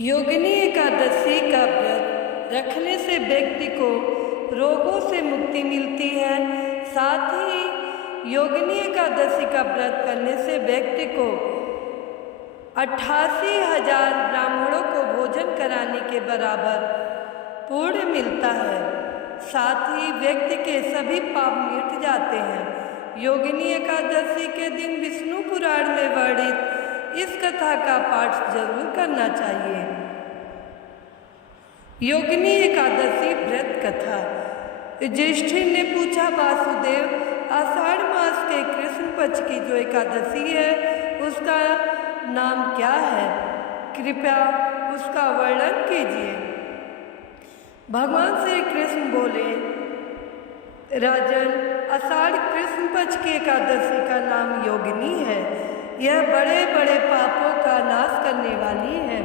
योगिनी एकादशी का व्रत रखने से व्यक्ति को रोगों से मुक्ति मिलती है। साथ ही योगिनी एकादशी का व्रत करने से व्यक्ति को 88,000 ब्राह्मणों को भोजन कराने के बराबर पुण्य मिलता है। साथ ही व्यक्ति के सभी पाप मिट जाते हैं। योगिनी एकादशी के दिन विष्णु पुराण में वर्णित इस कथा का पाठ जरूर करना चाहिए। योगिनी एकादशी व्रत कथा। युधिष्ठिर ने पूछा, वासुदेव, आषाढ़ मास के कृष्ण पक्ष की जो एकादशी है उसका नाम क्या है? कृपया उसका वर्णन कीजिए। भगवान श्री कृष्ण बोले, राजन, आषाढ़ कृष्ण पक्ष की एकादशी का नाम योगिनी है। यह बड़े बड़े पापों का नाश करने वाली है।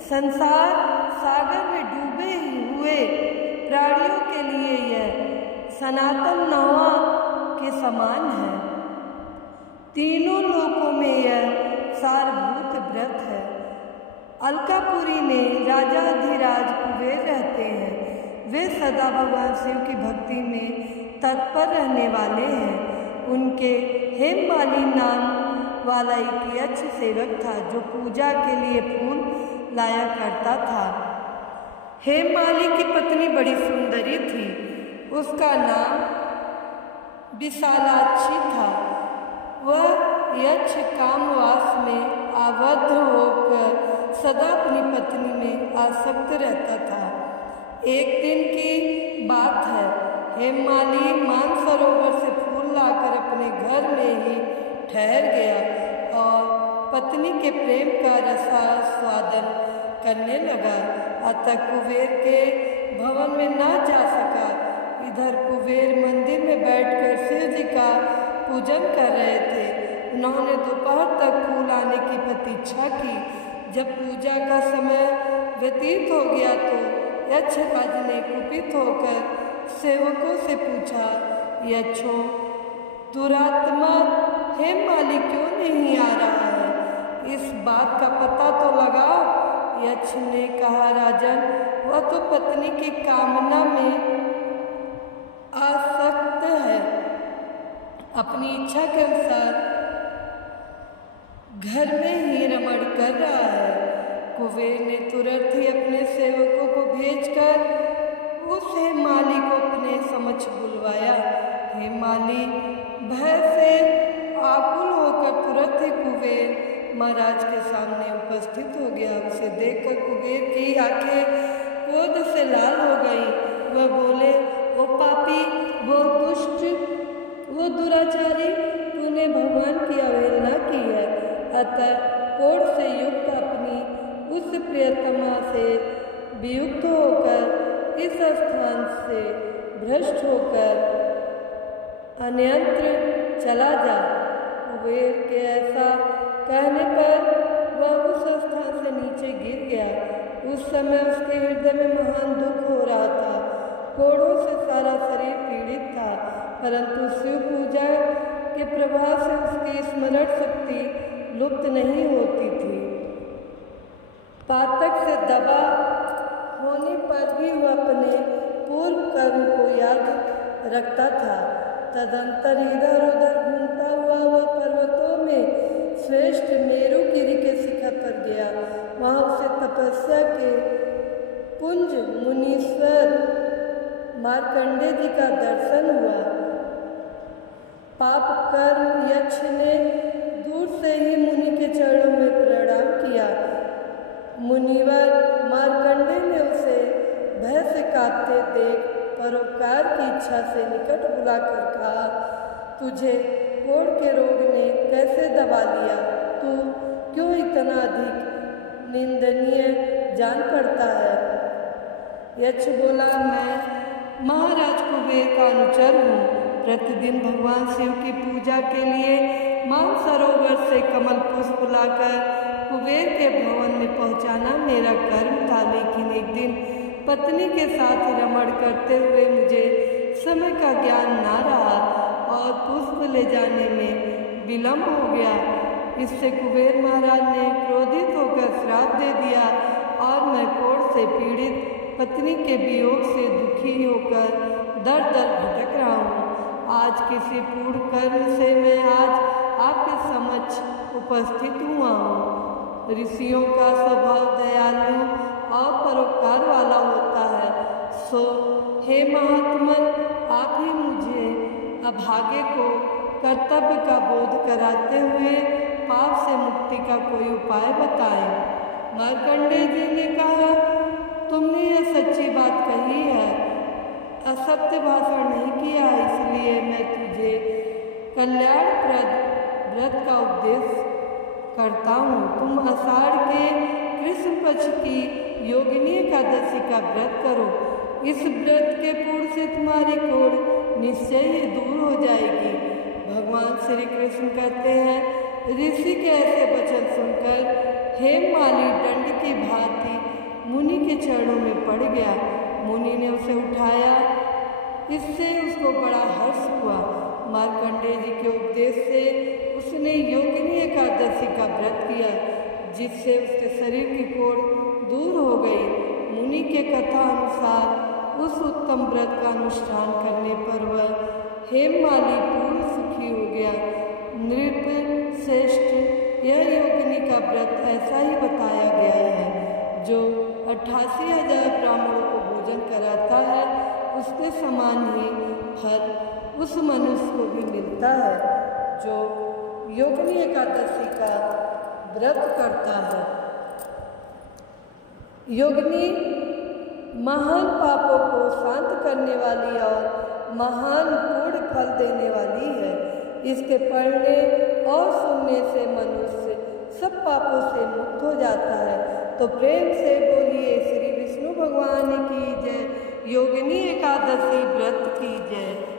संसार सागर में डूबे हुए प्राणियों के लिए यह सनातन नौवा के समान है। तीनों लोकों में यह सारभूत व्रत है। अलकापुरी में राजाधिराज कुबेर रहते हैं। वे सदा भगवान शिव की भक्ति में तत्पर रहने वाले हैं। उनके हेममाली नाम वाला एक यक्ष सेवक था जो पूजा के लिए फूल लाया करता था। हेममाली की पत्नी बड़ी सुंदरी थी। उसका नाम विशालाक्षी था। वह यक्ष कामवास में आबद्ध होकर सदा अपनी पत्नी में आसक्त रहता था। एक दिन की बात है, हेममाली मानसरोवर से फूल लाकर अपने घर में ही ठहर गया और पत्नी के प्रेम का रसास्वादन करने लगा। अतः कुबेर के भवन में न जा सका। इधर कुबेर मंदिर में बैठकर शिव जी का पूजन कर रहे थे। उन्होंने दोपहर तक फूल आने की प्रतीक्षा की। जब पूजा का समय व्यतीत हो गया तो यक्षराज ने कुपित होकर सेवकों से पूछा, यक्षों, दुरात्मा हेममाली क्यों नहीं आ रहा है? इस बात का पता तो लगाओ। यक्ष ने कहा, राजन, वह तो पत्नी की कामना में आसक्त है। अपनी इच्छा के अनुसार घर में ही रमण कर रहा है। कुबेर ने तुरंत ही अपने सेवकों को भेजकर उस हेममाली को अपने समक्ष बुलवाया। हेममाली भय से आकुल होकर तुरंत ही कुबेर महाराज के सामने उपस्थित हो गया। उसे देखकर कुबेर की आंखें क्रोध से लाल हो गई। वह बोले, ओ पापी, वो दुष्ट, वो दुराचारी, तूने भगवान की अवहेलना की है। अतः क्रोध से युक्त अपनी उस प्रियतमा से वियुक्त होकर इस स्थान से भ्रष्ट होकर अन्यत्र चला जा। कुबेर के ऐसा कहने पर वह उस स्थान से नीचे गिर गया। उस समय उसके हृदय में महान दुख हो रहा था। कोढ़ों से सारा शरीर पीड़ित था, परंतु शिव पूजा के प्रभाव से उसकी स्मरण शक्ति लुप्त नहीं होती थी। पातक से दबा होने पर भी वह अपने पूर्व कर्म को याद रखता था। तदंतर इधर उधर घूमता हुआ वह पर्वतों में श्रेष्ठ मेरुगिरी के शिखर पर गया। वहाँ उसे तपस्या के पुंज मुनीश्वर मार्कंडे जी का दर्शन हुआ। पाप कर्म यक्ष ने दूर से ही मुनि के चरणों में प्रणाम किया। मुनिवर मार्कंडे ने उसे भय से कांपते देख परोपकार की इच्छा से निकट बुलाकर कहा, तुझे कोढ़ के रोग ने कैसे दबा लिया? तू क्यों इतना अधिक निंदनीय जान पड़ता है? यक्ष बोला, मैं महाराज कुबेर का अनुचर हूँ। प्रतिदिन भगवान शिव की पूजा के लिए मानसरोवर से कमल पुष्प लाकर कुबेर के भवन में पहुँचाना मेरा कर्म था। लेकिन एक दिन पत्नी के साथ रमण करते हुए मुझे समय का ज्ञान ना रहा और पुष्प ले जाने में विलम्ब हो गया। इससे कुबेर महाराज ने क्रोधित होकर श्राप दे दिया, से पीड़ित पत्नी के वियोग से दुखी होकर दर दर भटक रहा हूँ। आज किसी पूर्ण कर्म से मैं आज आपके समक्ष उपस्थित हुआ हूँ। ऋषियों का स्वभाव दयालु और परोपकार वाला होता है। सो हे महात्मन, आप ही मुझे अभागे को कर्तव्य का बोध कराते हुए पाप से मुक्ति का कोई उपाय बताएं। मार्कंडेय जी ने कहा, तुमने यह सच्ची बात कही है, असत्य भाषण नहीं किया, इसलिए मैं तुझे कल्याणप्रद व्रत का उपदेश करता हूँ। तुम आषाढ़ के कृष्ण पक्ष की योगिनी एकादशी का व्रत करो। इस व्रत के पूर्ण से तुम्हारी कोढ़ निश्चय ही दूर हो जाएगी। भगवान श्री कृष्ण कहते हैं, ऋषि के ऐसे वचन सुनकर हेममाली दंड की भांति मुनि के चरणों में पड़ गया। मुनि ने उसे उठाया, इससे उसको बड़ा हर्ष हुआ। मार्कंडेय जी के उपदेश से उसने योगिनी एकादशी का व्रत किया, जिससे उसके शरीर की कोढ़ दूर हो गई। मुनि के कथा अनुसार उस उत्तम व्रत का अनुष्ठान करने पर वह हेममाली पूर्ण सुखी हो गया। नृप श्रेष्ठ, यह योगिनी का व्रत ऐसा ही बताया गया है, जो 88,000 ब्राह्मणों को भोजन कराता है, उसके समान ही फल उस मनुष्य को भी मिलता है जो योगिनी एकादशी का व्रत करता है। योगिनी महान पापों को शांत करने वाली और महान पूर्ण फल देने वाली है। इसके पढ़ने और सुनने से मनुष्य सब पापों से मुक्त हो जाता है। तो प्रेम से बोलिए श्री विष्णु भगवान की जय, योगिनी एकादशी व्रत की जय।